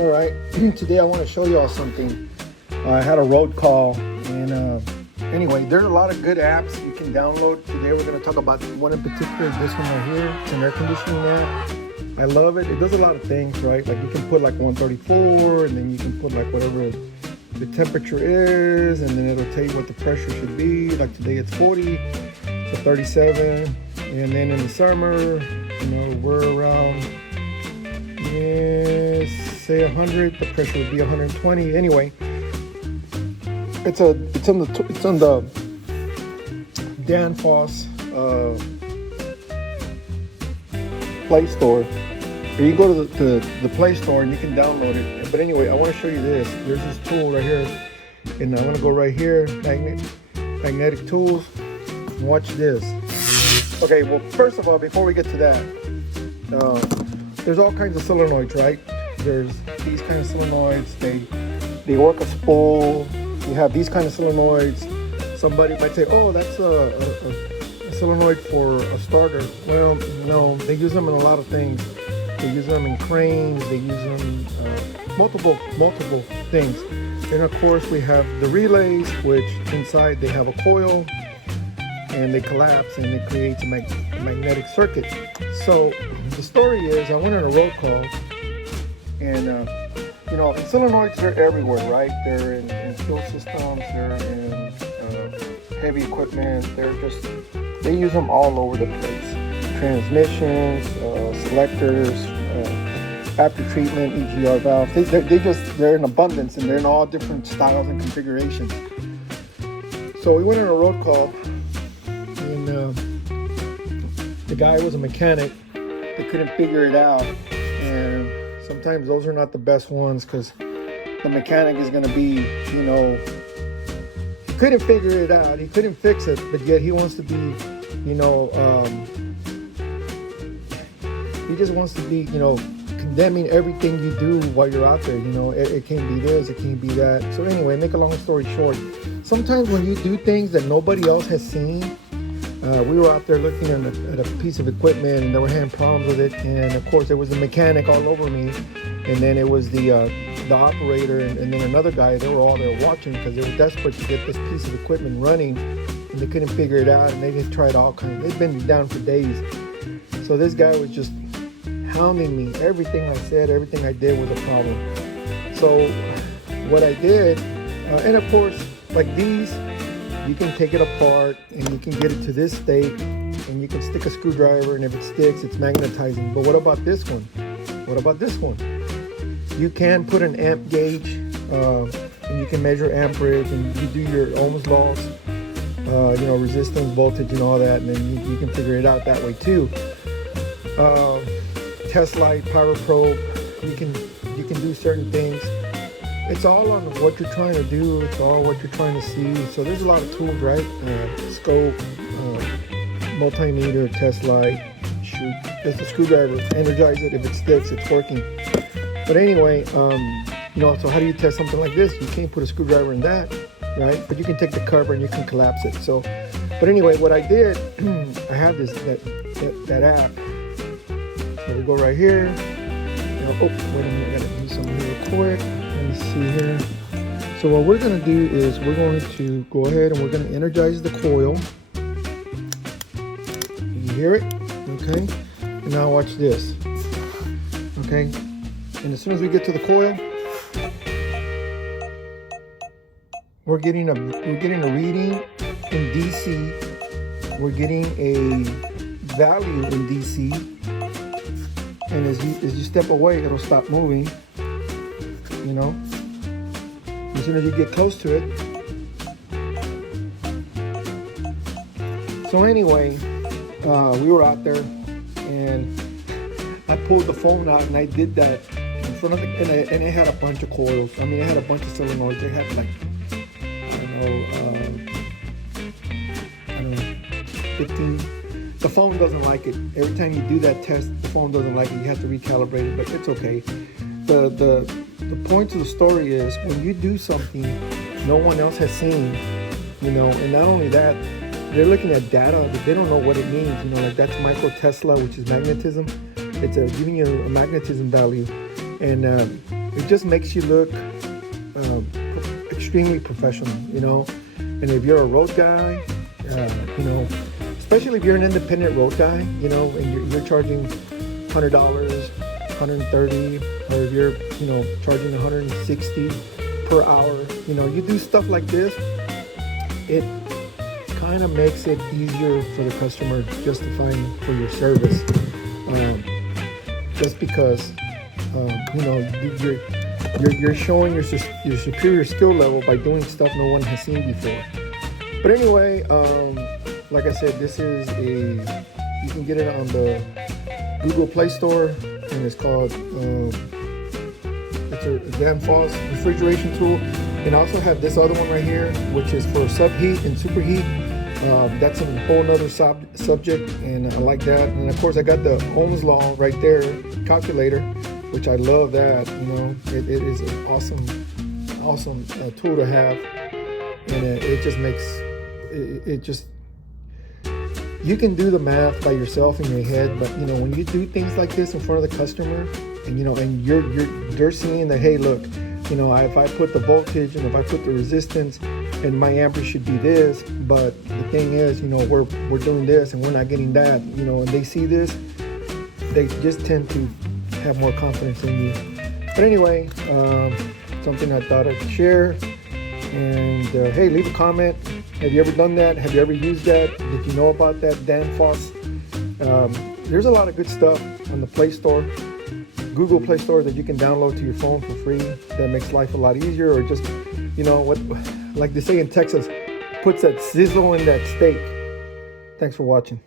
All right, today I want to show you all something. I had a road call, and anyway, there's a lot of good apps you can download. Today we're going to talk about one in particular, this one right here. It's an air conditioning app. I love it. It does a lot of things, right? Like you can put like 134, and then you can put like whatever the temperature is, and then it'll tell you what the pressure should be. Like today it's 40, so 37, and then in the summer, we're around, say 100. The pressure would be 120. Anyway, it's on the Dan Foss Play Store. Or you go to the Play Store and you can download it. But anyway, I want to show you this. There's this tool right here, and I want to go right here, magnetic tools. Watch this. Okay, well, first of all, before we get to that, there's all kinds of solenoids, right? There's these kind of solenoids. They work a spool. You have these kind of solenoids. Somebody might say, oh, that's a solenoid for a starter. Well, no, they use them in a lot of things. They use them in cranes. They use them multiple things. And of course, we have the relays, which inside they have a coil, and they collapse and it creates a magnetic circuit. So the story is, I went on a road call, and and solenoids, they're everywhere, right? They're in fuel systems, they're in heavy equipment. They use them all over the place. Transmissions, selectors, after treatment, EGR valves. They're in abundance, and they're in all different styles and configurations. So we went on a road call, and the guy was a mechanic. They couldn't figure it out, and sometimes those are not the best ones, because the mechanic is going to be, he couldn't figure it out, he couldn't fix it, but yet he wants to be, he just wants to be, condemning everything you do while you're out there. It can't be this, it can't be that. So anyway, make a long story short, sometimes when you do things that nobody else has seen, we were out there looking at a piece of equipment, and they were having problems with it, and of course there was a mechanic all over me, and then it was the operator, and then another guy. They were all there watching because they were desperate to get this piece of equipment running, and they couldn't figure it out, and they just tried all kinds. They've been down for days. So this guy was just hounding me. Everything I said, everything I did was a problem. So what I did, and of course, like these, you can take it apart and you can get it to this state, and you can stick a screwdriver, and if it sticks, it's magnetizing. But what about this one? What about this one? You can put an amp gauge, and you can measure amperage, and you do your Ohm's laws, resistance, voltage, and all that, and then you can figure it out that way too. Test light, power probe, you can do certain things. It's all on what you're trying to do. It's all what you're trying to see. So there's a lot of tools, right? Scope, multimeter, test light, shoot. There's the screwdriver. Energize it. If it sticks, it's working. But anyway, so how do you test something like this? You can't put a screwdriver in that, right? But you can take the cover and you can collapse it. So, but anyway, what I did, I have that app. So we go right here. Oh, wait a minute. I gotta do something real quick. Let me see here. So what we're going to do is we're going to go ahead and we're going to energize the coil. You hear it? Okay. And now watch this. Okay. And as soon as we get to the coil, we're getting a reading in DC. We're getting a value in DC. And as you step away, it'll stop moving. As soon as you get close to it. So anyway, we were out there, and I pulled the phone out, and I did that in front of and it had a bunch of coils. I mean, it had a bunch of solenoids. It had like, I don't know, 15. The phone doesn't like it. Every time you do that test, the phone doesn't like it. You have to recalibrate it, but it's okay. The point to the story is, when you do something no one else has seen, and not only that, they're looking at data, but they don't know what it means. Like that's micro Tesla, which is magnetism. It's giving you a magnetism value. And it just makes you look extremely professional, you know. And if you're a road guy, you know, especially if you're an independent road guy, you know, and you're charging $100, $130, or if you're, you know, charging $160 per hour, you know, you do stuff like this, it kind of makes it easier for the customer justifying for your service, just because you know, you're showing your superior skill level by doing stuff no one has seen before. But anyway, like I said, this is you can get it on the Google Play Store, and it's called it's a Danfoss refrigeration tool. And I also have this other one right here, which is for subheat and superheat. That's a whole nother subject, and I like that. And of course, I got the Ohm's Law right there, calculator, which I love that. You know, it is an awesome tool to have, and it just makes it just, you can do the math by yourself in your head, but you know, when you do things like this in front of the customer, and you know, and they're seeing that, hey, look, you know, if I put the voltage and if I put the resistance, and my amperage should be this, but the thing is, you know, we're doing this and we're not getting that, you know, and they see this, they just tend to have more confidence in you. But anyway, something I thought I'd share. And hey, leave a comment. Have you ever done that? Have you ever used that? Did you know about that Danfoss? There's a lot of good stuff on the Play Store, Google Play Store, that you can download to your phone for free. That makes life a lot easier, or just, you know, what, like they say in Texas, puts that sizzle in that steak. Thanks for watching.